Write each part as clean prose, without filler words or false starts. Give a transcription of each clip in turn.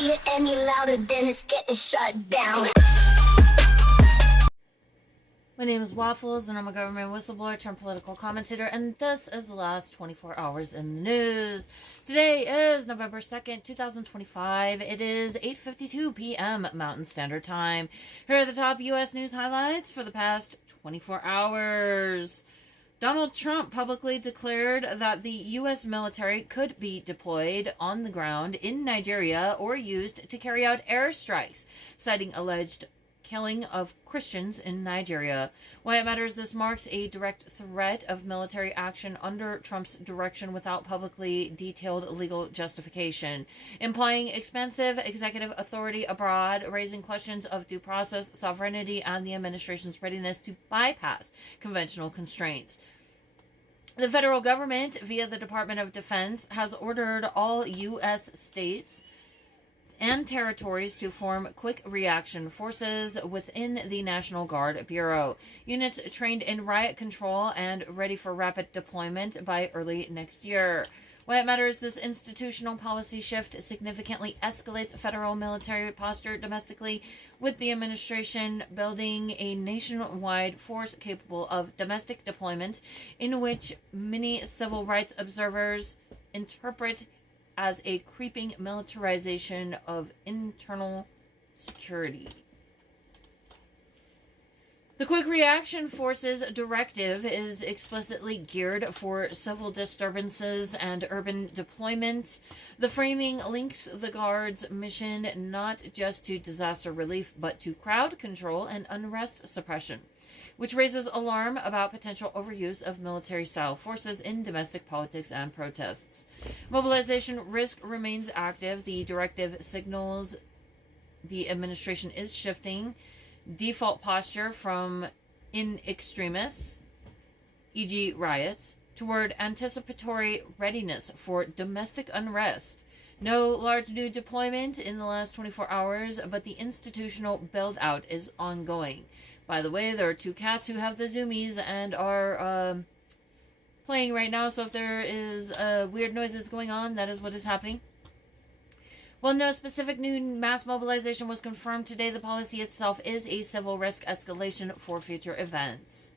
play it any louder, then it's getting shut down. My name is Waffles, and I'm a government whistleblower turned political commentator, and this is the last 24 hours in the news. Today is November 2nd, 2025. It is 8:52 p.m. Mountain Standard Time. Here are the top U.S. news highlights for the past 24 hours. Donald Trump publicly declared that the U.S. military could be deployed on the ground in Nigeria or used to carry out airstrikes, citing alleged killing of Christians in Nigeria. Why it matters: this marks a direct threat of military action under Trump's direction without publicly detailed legal justification, implying expansive executive authority abroad, raising questions of due process, sovereignty, and the administration's readiness to bypass conventional constraints. The federal government, via the Department of Defense, has ordered all U.S. states and territories to form quick reaction forces within the National Guard Bureau. Units trained in riot control and ready for rapid deployment by early next year. Why it matters: this institutional policy shift significantly escalates federal military posture domestically, with the administration building a nationwide force capable of domestic deployment, in which many civil rights observers interpret as a creeping militarization of internal security. The Quick Reaction Forces directive is explicitly geared for civil disturbances and urban deployment. The framing links the Guard's mission not just to disaster relief, but to crowd control and unrest suppression, which raises alarm about potential overuse of military-style forces in domestic politics and protests. Mobilization risk remains active. The directive signals the administration is shifting default posture from in extremis, e.g. riots, toward anticipatory readiness for domestic unrest. No large new deployment in the last 24 hours, but the institutional build-out is ongoing. By the way, there are two cats who have the zoomies and are playing right now, so if there is weird noises going on, that is what is happening. While no specific new mass mobilization was confirmed today, the policy itself is a civil risk escalation for future events.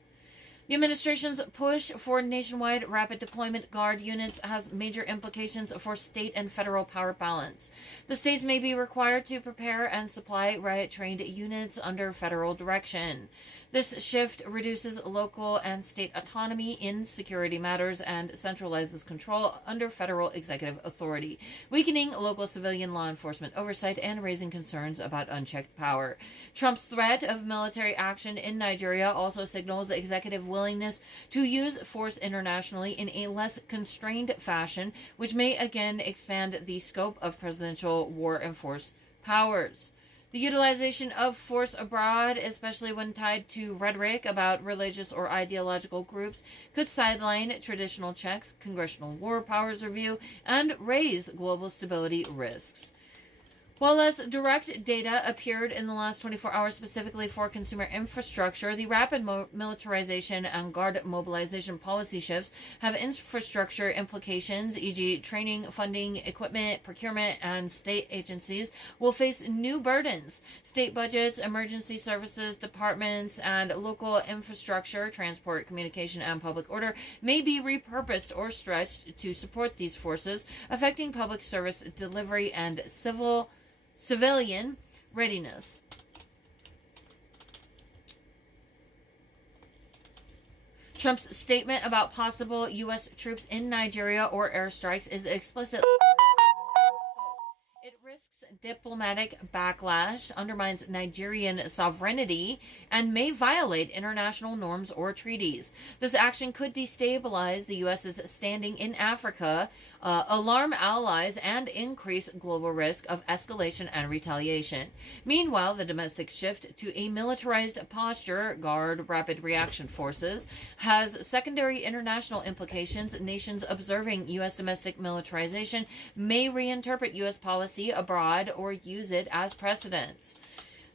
The administration's push for nationwide rapid deployment Guard units has major implications for state and federal power balance. The states may be required to prepare and supply riot-trained units under federal direction. This shift reduces local and state autonomy in security matters and centralizes control under federal executive authority, weakening local civilian law enforcement oversight and raising concerns about unchecked power. Trump's threat of military action in Nigeria also signals the executive willingness to use force internationally in a less constrained fashion, which may again expand the scope of presidential war and force powers. The utilization of force abroad, especially when tied to rhetoric about religious or ideological groups, could sideline traditional checks, congressional war powers review, and raise global stability risks. While less direct data appeared in the last 24 hours specifically for consumer infrastructure, the rapid militarization and Guard mobilization policy shifts have infrastructure implications, e.g. training, funding, equipment, procurement, and state agencies will face new burdens. State budgets, emergency services departments, and local infrastructure, transport, communication, and public order may be repurposed or stretched to support these forces, affecting public service delivery and civilian readiness. Trump's statement about possible U.S. troops in Nigeria or airstrikes is explicitly it risks diplomatic backlash, undermines Nigerian sovereignty, and may violate international norms or treaties. This action could destabilize the U.S.'s standing in Africa, alarm allies, and increase global risk of escalation and retaliation. Meanwhile, the domestic shift to a militarized posture, Guard Rapid Reaction Forces, has secondary international implications. Nations observing U.S. domestic militarization may reinterpret U.S. policy abroad or use it as precedent.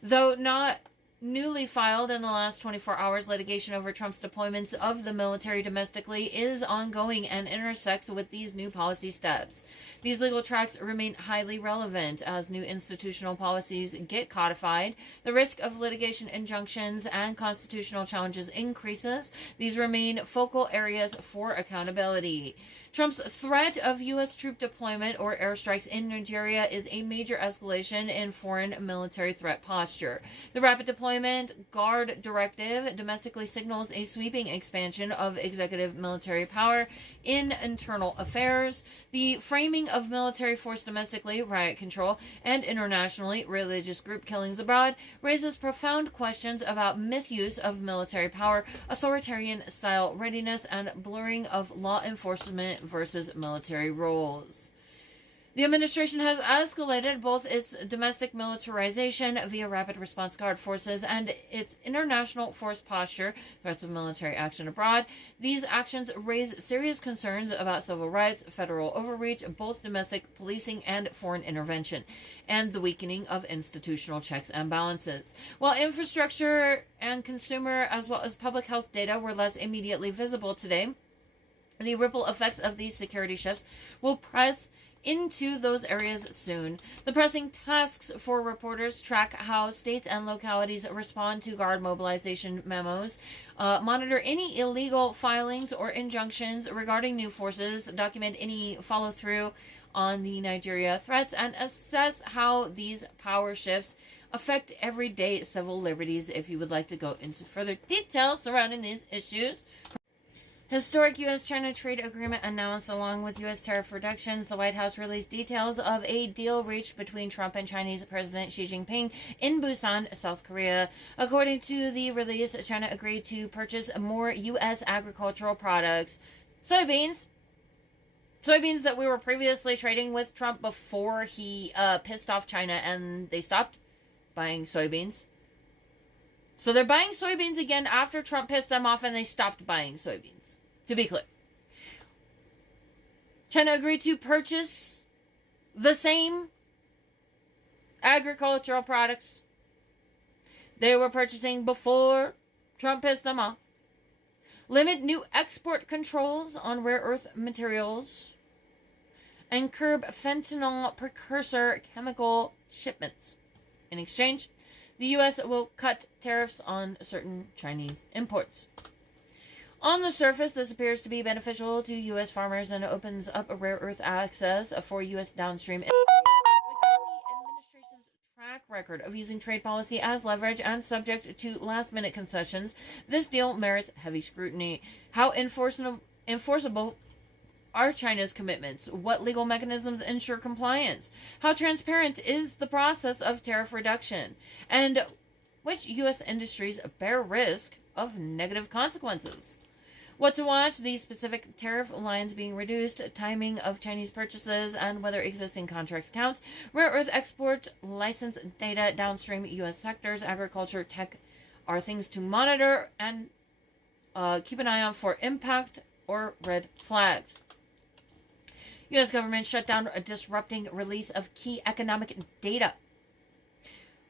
Though not newly filed in the last 24 hours, litigation over Trump's deployments of the military domestically is ongoing and intersects with these new policy steps. These legal tracks remain highly relevant as new institutional policies get codified. The risk of litigation injunctions and constitutional challenges increases. These remain focal areas for accountability. Trump's threat of U.S. troop deployment or airstrikes in Nigeria is a major escalation in foreign military threat posture. The Rapid Deployment Guard Directive domestically signals a sweeping expansion of executive military power in internal affairs. The framing of military force domestically, riot control, and internationally, religious group killings abroad, raises profound questions about misuse of military power, authoritarian-style readiness, and blurring of law enforcement versus military roles. The administration has escalated both its domestic militarization via rapid response guard forces and its international force posture, threats of military action abroad. These actions raise serious concerns about civil rights, federal overreach, both domestic policing and foreign intervention, and the weakening of institutional checks and balances. While infrastructure and consumer as well as public health data were less immediately visible today, the ripple effects of these security shifts will press into those areas soon. The pressing tasks for reporters track how states and localities respond to guard mobilization memos, monitor any illegal filings or injunctions regarding new forces, document any follow-through on the Nigeria threats, and assess how these power shifts affect everyday civil liberties. If you would like to go into further detail surrounding these issues, historic U.S.-China trade agreement announced along with U.S. tariff reductions. The White House released details of a deal reached between Trump and Chinese President Xi Jinping in Busan, South Korea. According to the release, China agreed to purchase more U.S. agricultural products. Soybeans that we were previously trading with Trump before he pissed off China and they stopped buying soybeans. So they're buying soybeans again after Trump pissed them off and they stopped buying soybeans. To be clear, China agreed to purchase the same agricultural products they were purchasing before Trump pissed them off, limit new export controls on rare earth materials, and curb fentanyl precursor chemical shipments. In exchange, the U.S. will cut tariffs on certain Chinese imports. On the surface, this appears to be beneficial to U.S. farmers and opens up a rare earth access for U.S. downstream industry. But given the administration's track record of using trade policy as leverage and subject to last-minute concessions, this deal merits heavy scrutiny. How enforceable are China's commitments? What legal mechanisms ensure compliance? How transparent is the process of tariff reduction? And which U.S. industries bear risk of negative consequences? What to watch, the specific tariff lines being reduced, timing of Chinese purchases, and whether existing contracts count, rare earth export, license data, downstream U.S. sectors, agriculture, tech are things to monitor and keep an eye on for impact or red flags. U.S. government shutdown disrupting release of key economic data.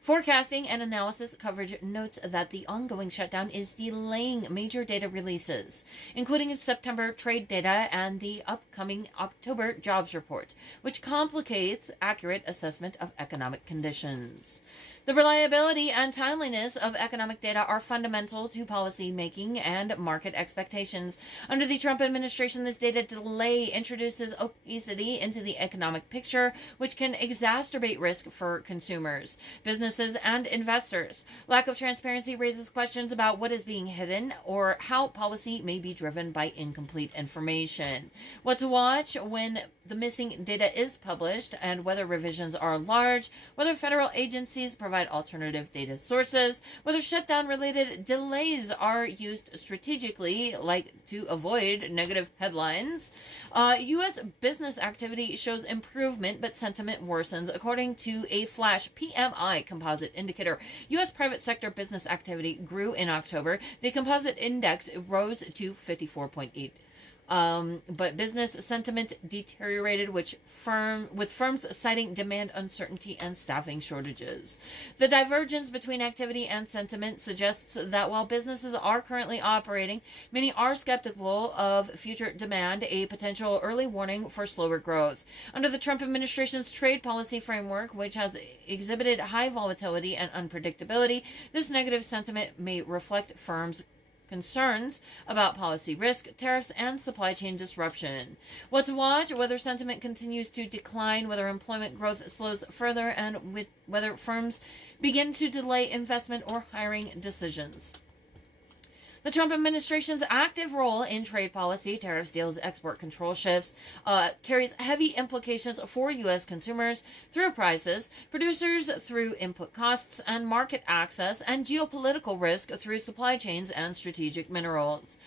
Forecasting and analysis coverage notes that the ongoing shutdown is delaying major data releases, including September trade data and the upcoming October jobs report, which complicates accurate assessment of economic conditions. The reliability and timeliness of economic data are fundamental to policy making and market expectations. Under the Trump administration, this data delay introduces opacity into the economic picture, which can exacerbate risk for consumers, businesses, and investors. Lack of transparency raises questions about what is being hidden or how policy may be driven by incomplete information. What to watch when the missing data is published and whether revisions are large, whether federal agencies provide alternative data sources, whether shutdown-related delays are used strategically, like to avoid negative headlines. U.S. business activity shows improvement, but sentiment worsens, according to a flash PMI composite indicator. U.S. private sector business activity grew in October. The composite index rose to 54.8. But business sentiment deteriorated, with firms citing demand uncertainty and staffing shortages. The divergence between activity and sentiment suggests that while businesses are currently operating, many are skeptical of future demand, a potential early warning for slower growth. Under the Trump administration's trade policy framework, which has exhibited high volatility and unpredictability, this negative sentiment may reflect firms' concerns about policy risk, tariffs, and supply chain disruption. What to watch: whether sentiment continues to decline, whether employment growth slows further, and whether firms begin to delay investment or hiring decisions. The Trump administration's active role in trade policy, tariffs, deals, export control shifts, carries heavy implications for U.S. consumers through prices, producers through input costs and market access, and geopolitical risk through supply chains and strategic minerals.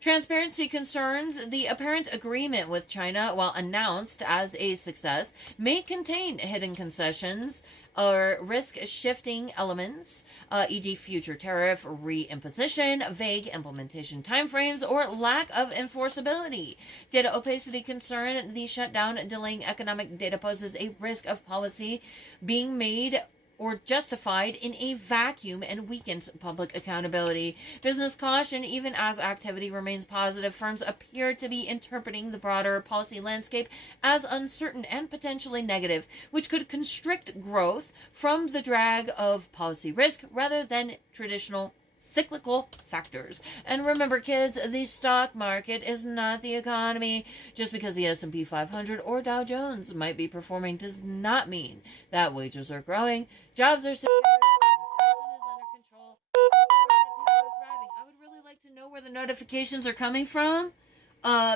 Transparency concerns: the apparent agreement with China, while announced as a success, may contain hidden concessions or risk-shifting elements, e.g. future tariff reimposition, vague implementation timeframes, or lack of enforceability. Data opacity concern: the shutdown delaying economic data poses a risk of policy being made or justified in a vacuum and weakens public accountability. Business caution: even as activity remains positive, firms appear to be interpreting the broader policy landscape as uncertain and potentially negative, which could constrict growth from the drag of policy risk rather than traditional cyclical factors. And remember, kids, the stock market is not the economy. Just because the S&P 500 or Dow Jones might be performing does not mean that wages are growing, jobs are secure, inflation is under control, or that people are thriving. I would really like to know where the notifications are coming from,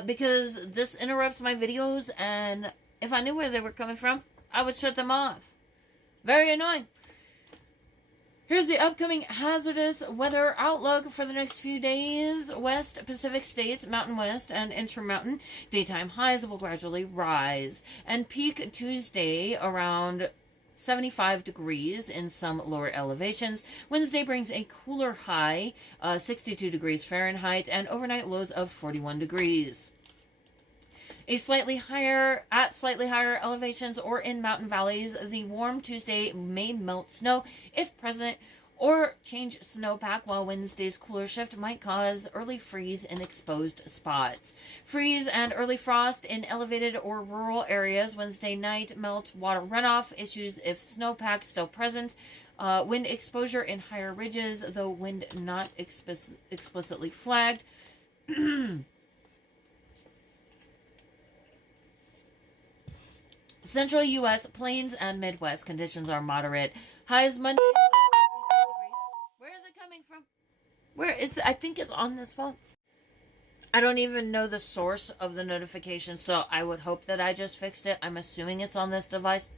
because this interrupts my videos, and if I knew where they were coming from, I would shut them off. Very annoying. Here's the upcoming hazardous weather outlook for the next few days. West Pacific states, Mountain West and Intermountain, daytime highs will gradually rise and peak Tuesday around 75 degrees in some lower elevations. Wednesday brings a cooler high, 62 degrees Fahrenheit, and overnight lows of 41 degrees. At slightly higher elevations or in mountain valleys, the warm Tuesday may melt snow if present or change snowpack, while Wednesday's cooler shift might cause early freeze in exposed spots. Freeze and early frost in elevated or rural areas. Wednesday night, melt water runoff issues if snowpack still present. Wind exposure in higher ridges, though wind not explicitly flagged. Central U.S. Plains and Midwest conditions are moderate. Highs Monday of 63 degrees. Where is it coming from? Where is it? I think it's on this phone. I don't even know the source of the notification, so I would hope that I just fixed it. I'm assuming it's on this device.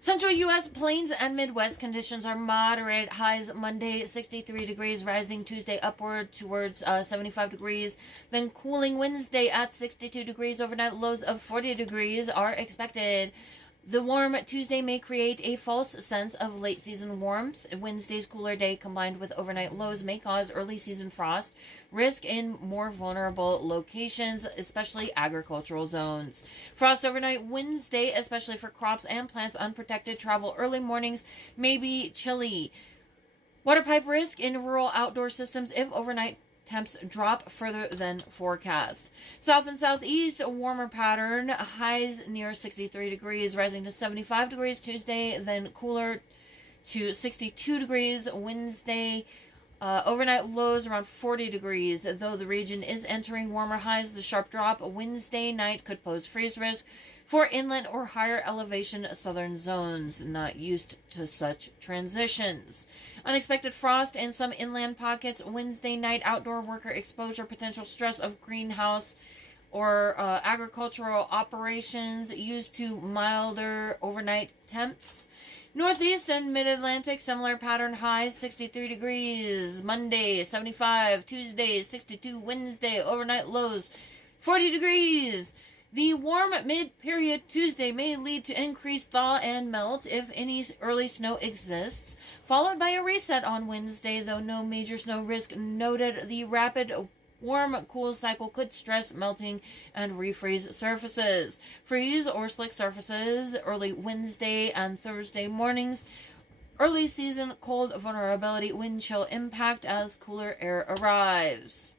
Central U.S. Plains and Midwest conditions are moderate. Highs Monday 63 degrees, rising Tuesday upward towards 75 degrees. Then cooling Wednesday at 62 degrees. Overnight lows of 40 degrees are expected. The warm Tuesday may create a false sense of late season warmth. Wednesday's cooler day combined with overnight lows may cause early season frost risk in more vulnerable locations, especially agricultural zones. Frost overnight Wednesday, especially for crops and plants unprotected. Travel early mornings may be chilly. Water pipe risk in rural outdoor systems if overnight temps drop further than forecast. South and southeast, a warmer pattern. Highs near 63 degrees, rising to 75 degrees Tuesday, then cooler to 62 degrees Wednesday. Overnight lows around 40 degrees. Though the region is entering warmer highs, the sharp drop Wednesday night could pose freeze risk for inland or higher elevation southern zones not used to such transitions. Unexpected frost in some inland pockets Wednesday night. Outdoor worker exposure, potential stress of greenhouse or agricultural operations used to milder overnight temps. Northeast and mid-Atlantic, similar pattern. Highs 63 degrees Monday, 75 Tuesday, 62 Wednesday. Overnight lows 40 degrees. The warm mid-period Tuesday may lead to increased thaw and melt if any early snow exists, followed by a reset on Wednesday, though no major snow risk noted. The rapid warm-cool cycle could stress melting and refreeze surfaces. Freeze or slick surfaces early Wednesday and Thursday mornings. Early season cold vulnerability, wind chill impact as cooler air arrives.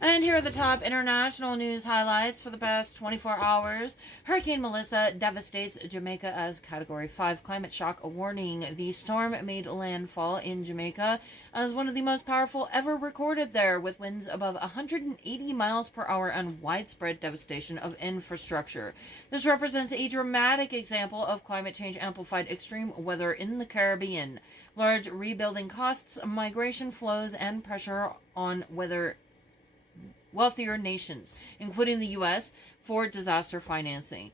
And here are the top international news highlights for the past 24 hours. Hurricane Melissa devastates Jamaica as Category 5 climate shock warning. The storm made landfall in Jamaica as one of the most powerful ever recorded there, with winds above 180 miles per hour and widespread devastation of infrastructure. This represents a dramatic example of climate change amplified extreme weather in the Caribbean. Large rebuilding costs, migration flows, and pressure on wealthier nations, including the U.S., for disaster financing.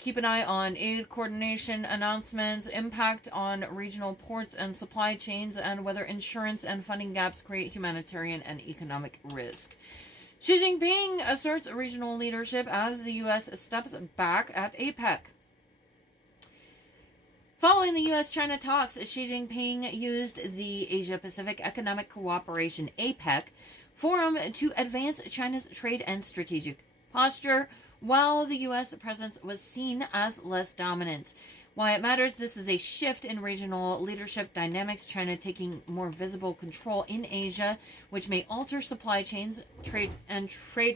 Keep an eye on aid coordination announcements, impact on regional ports and supply chains, and whether insurance and funding gaps create humanitarian and economic risk. Xi Jinping asserts regional leadership as the U.S. steps back at APEC. Following the U.S.-China talks, Xi Jinping used the Asia-Pacific Economic Cooperation, APEC, forum to advance China's trade and strategic posture, while the U.S. presence was seen as less dominant. Why it matters: this is a shift in regional leadership dynamics, China taking more visible control in Asia, which may alter supply chains, trade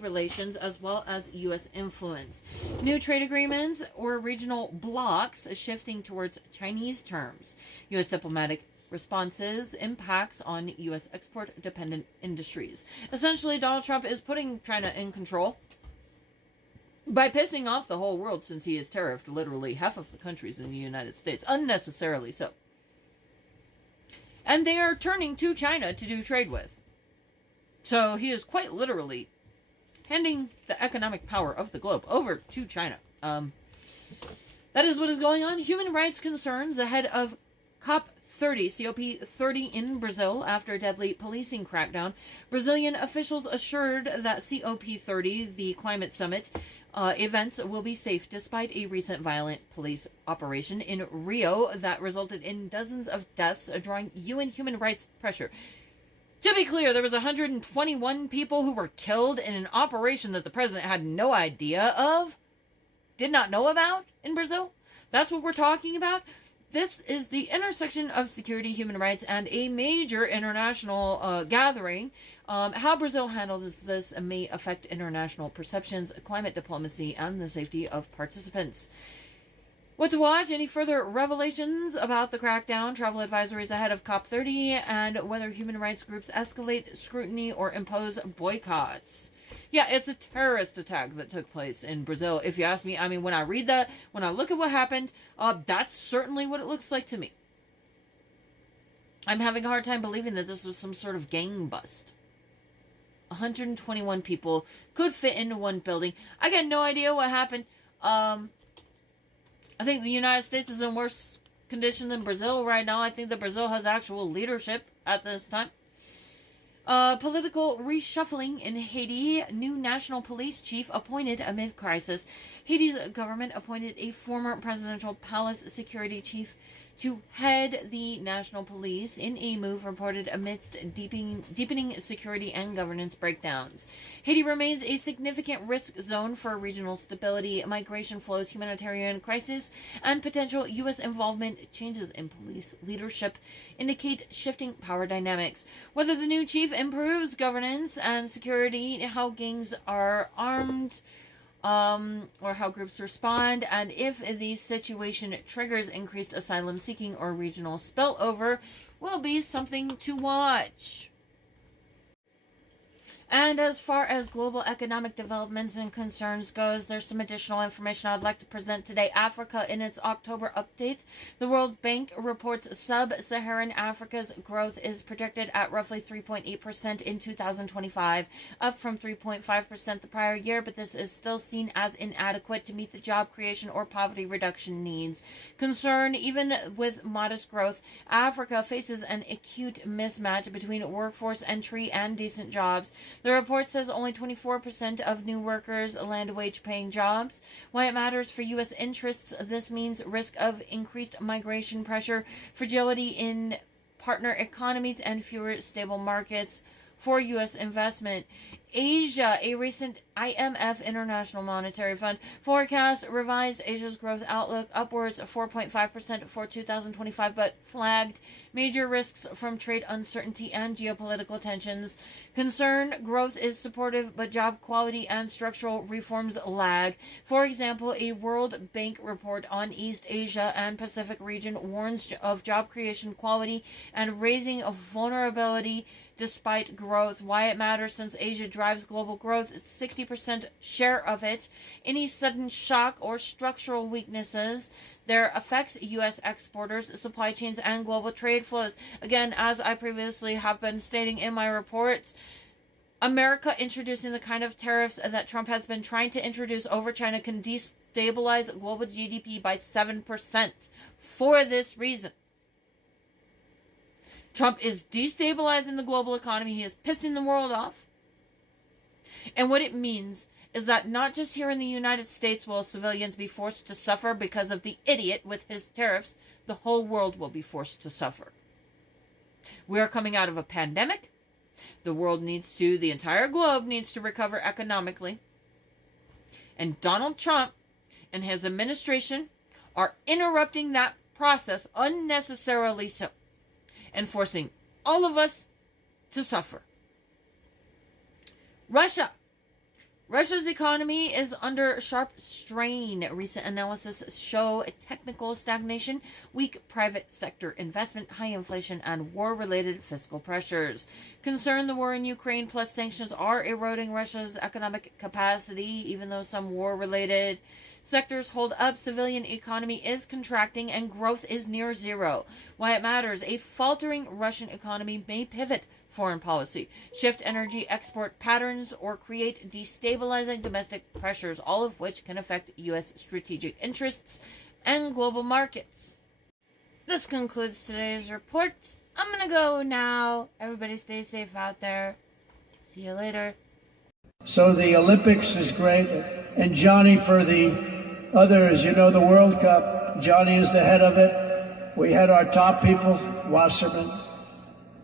relations, as well as U.S. influence. New trade agreements or regional blocs shifting towards Chinese terms. U.S. diplomatic responses, impacts on U.S. export-dependent industries. Essentially, Donald Trump is putting China in control by pissing off the whole world, since he has tariffed literally half of the countries in the United States, unnecessarily so. And they are turning to China to do trade with. So he is quite literally handing the economic power of the globe over to China. That is what is going on. Human rights concerns ahead of COP30 in Brazil after a deadly policing crackdown. Brazilian officials assured that COP30, the climate summit, events will be safe despite a recent violent police operation in Rio that resulted in dozens of deaths, drawing UN human rights pressure. To be clear, there was 121 people who were killed in an operation that the president had no idea of, did not know about in Brazil. That's what we're talking about. This is the intersection of security, human rights, and a major international gathering. How Brazil handles this may affect international perceptions, climate diplomacy, and the safety of participants. What to watch? Any further revelations about the crackdown, travel advisories ahead of COP30, and whether human rights groups escalate scrutiny or impose boycotts. Yeah, it's a terrorist attack that took place in Brazil, if you ask me. I mean, when I read that, when I look at what happened, that's certainly what it looks like to me. I'm having a hard time believing that this was some sort of gang bust. 121 people could fit into one building. I got no idea what happened. I think the United States is in worse condition than Brazil right now. I think that Brazil has actual leadership at this time. Political reshuffling in Haiti. New national police chief appointed amid crisis. Haiti's government appointed a former presidential palace security chief to head the national police in a move reported amidst deepening security and governance breakdowns. Haiti remains a significant risk zone for regional stability, migration flows, humanitarian crisis, and potential U.S. involvement. Changes in police leadership indicate shifting power dynamics. Whether the new chief improves governance and security, how gangs are armed, or how groups respond, and if the situation triggers increased asylum seeking or regional spillover, will be something to watch. And as far as global economic developments and concerns goes, there's some additional information I'd like to present today. Africa, in its October update, the World Bank reports sub-Saharan Africa's growth is projected at roughly 3.8% in 2025, up from 3.5% the prior year, but this is still seen as inadequate to meet the job creation or poverty reduction needs. Concern: even with modest growth, Africa faces an acute mismatch between workforce entry and decent jobs. The report says only 24% of new workers land wage-paying jobs. Why it matters for U.S. interests: this means risk of increased migration pressure, fragility in partner economies, and fewer stable markets. for U.S. investment. Asia, a recent IMF International Monetary Fund forecast revised Asia's growth outlook upwards 4.5% for 2025, but flagged major risks from trade uncertainty and geopolitical tensions. Concern growth is supportive, but job quality and structural reforms lag. For example, a World Bank report on East Asia and Pacific region warns of job creation quality and raising of vulnerability despite growth. Why it matters: since Asia drives global growth, it's 60% share of it. Any sudden shock or structural weaknesses there affects U.S. exporters, supply chains, and global trade flows. Again, as I previously have been stating in my reports, America introducing the kind of tariffs that Trump has been trying to introduce over China can destabilize global GDP by 7%. For this reason, Trump is destabilizing the global economy. He is pissing the world off. And what it means is that not just here in the United States will civilians be forced to suffer because of the idiot with his tariffs, the whole world will be forced to suffer. We are coming out of a pandemic. The entire globe needs to recover economically. And Donald Trump and his administration are interrupting that process unnecessarily so, and forcing all of us to suffer. Russia's economy is under sharp strain. Recent analysis show technical stagnation, weak private sector investment, high inflation, and war-related fiscal pressures. Concern the war in Ukraine plus sanctions are eroding Russia's economic capacity. Even though some war-related sectors hold up, civilian economy is contracting and growth is near zero. Why it matters: a faltering Russian economy may pivot foreign policy, shift energy export patterns, or create destabilizing domestic pressures, all of which can affect U.S. strategic interests and global markets. This concludes today's report. I'm gonna go now. Everybody stay safe out there. See you later. So the Olympics is great. And Johnny, for the others, the World Cup, Johnny is the head of it. We had our top people, Wasserman.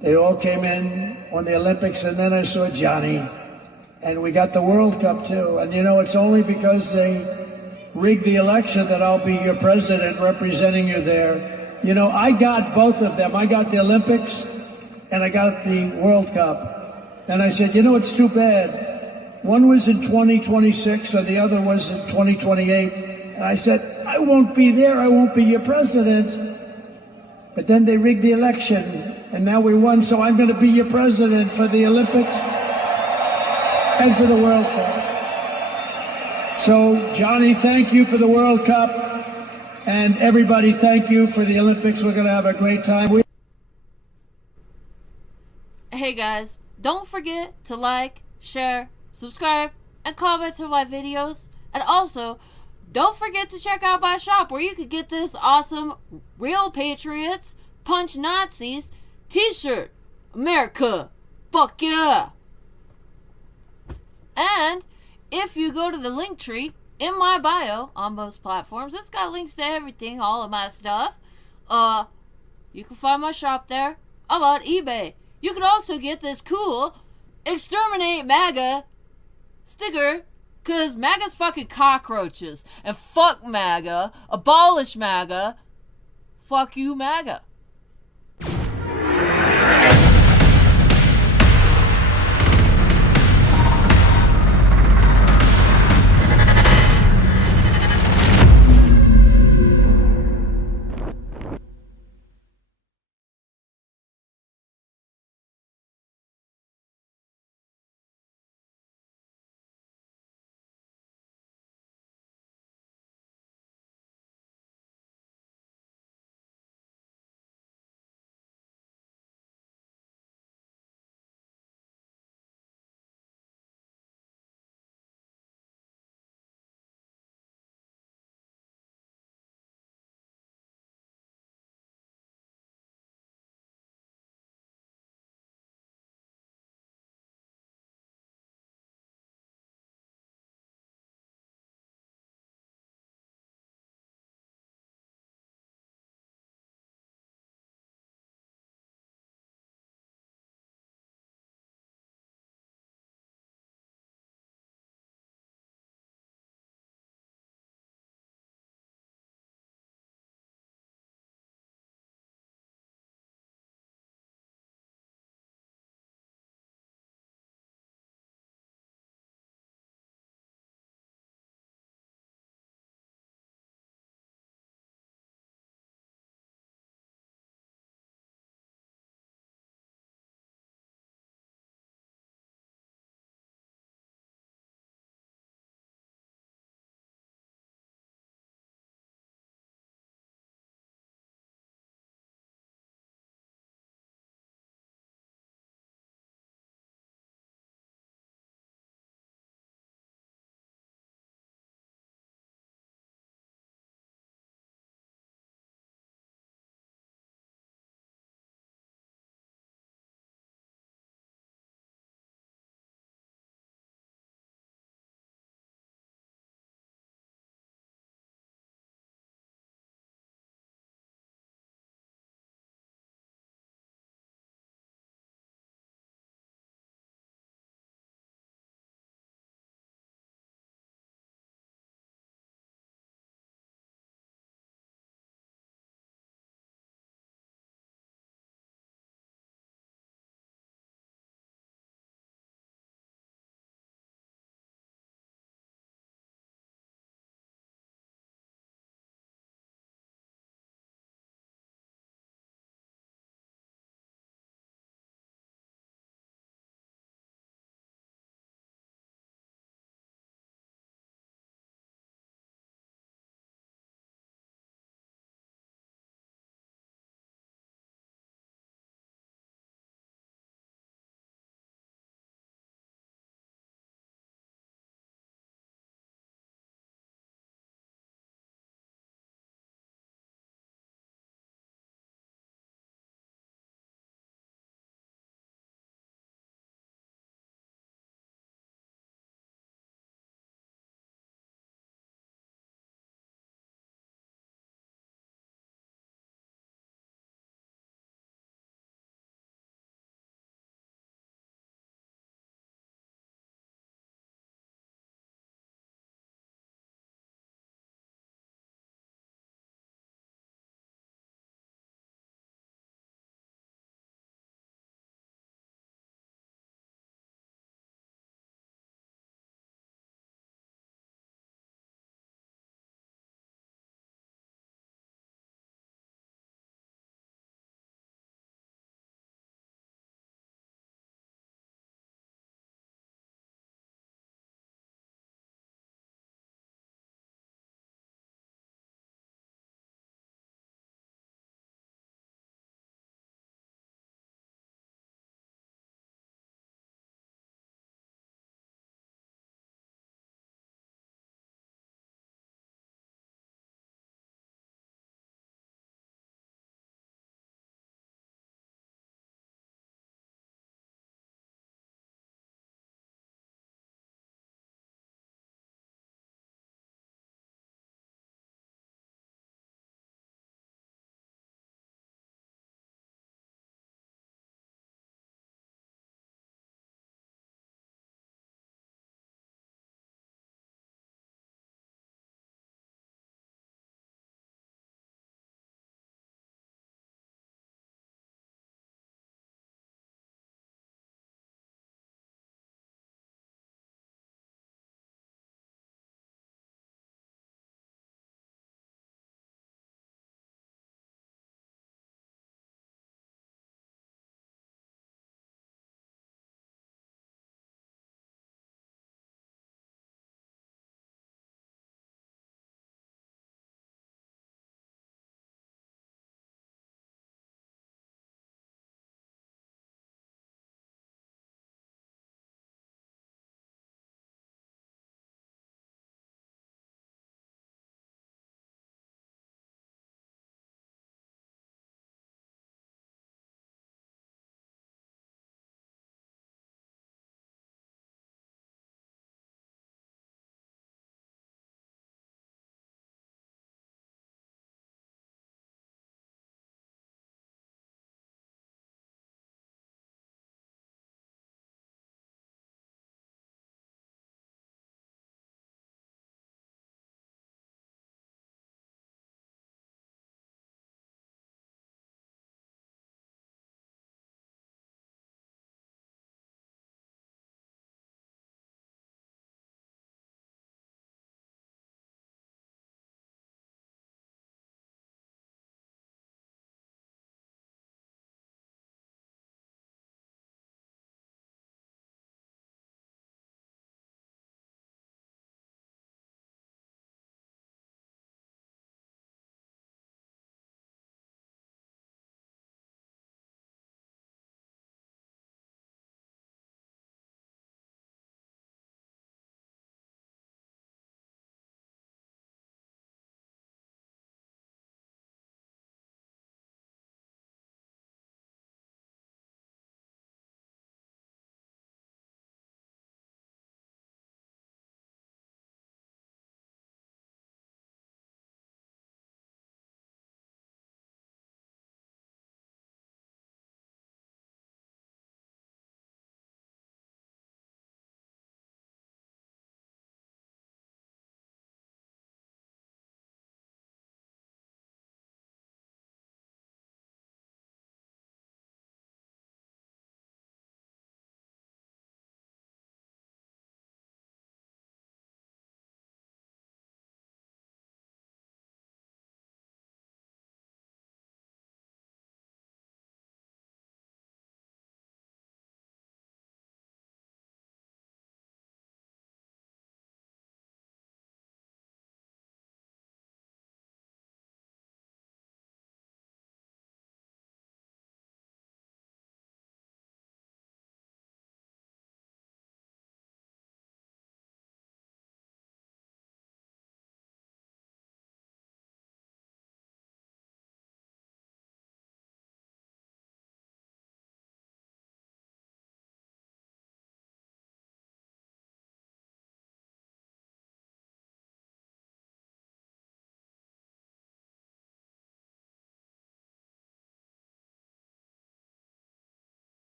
They all came in on the Olympics, and then I saw Johnny. And we got the World Cup, too. And, it's only because they rigged the election that I'll be your president representing you there. I got both of them. I got the Olympics, and I got the World Cup. And I said, it's too bad. One was in 2026, and the other was in 2028. And I said, I won't be there. I won't be your president. But then they rigged the election. And now we won, so I'm going to be your president for the Olympics and for the World Cup. So, Johnny, thank you for the World Cup. And everybody, thank you for the Olympics. We're going to have a great time. Hey guys, don't forget to like, share, subscribe, and comment on my videos. And also, don't forget to check out my shop where you could get this awesome Real Patriots Punch Nazis t-shirt. America, fuck yeah. And if you go to the link tree in my bio on most platforms, it's got links to everything, all of my stuff. You can find my shop there. I'm on eBay. You can also get this cool Exterminate MAGA sticker, cause MAGA's fucking cockroaches. And fuck MAGA, abolish MAGA, fuck you MAGA.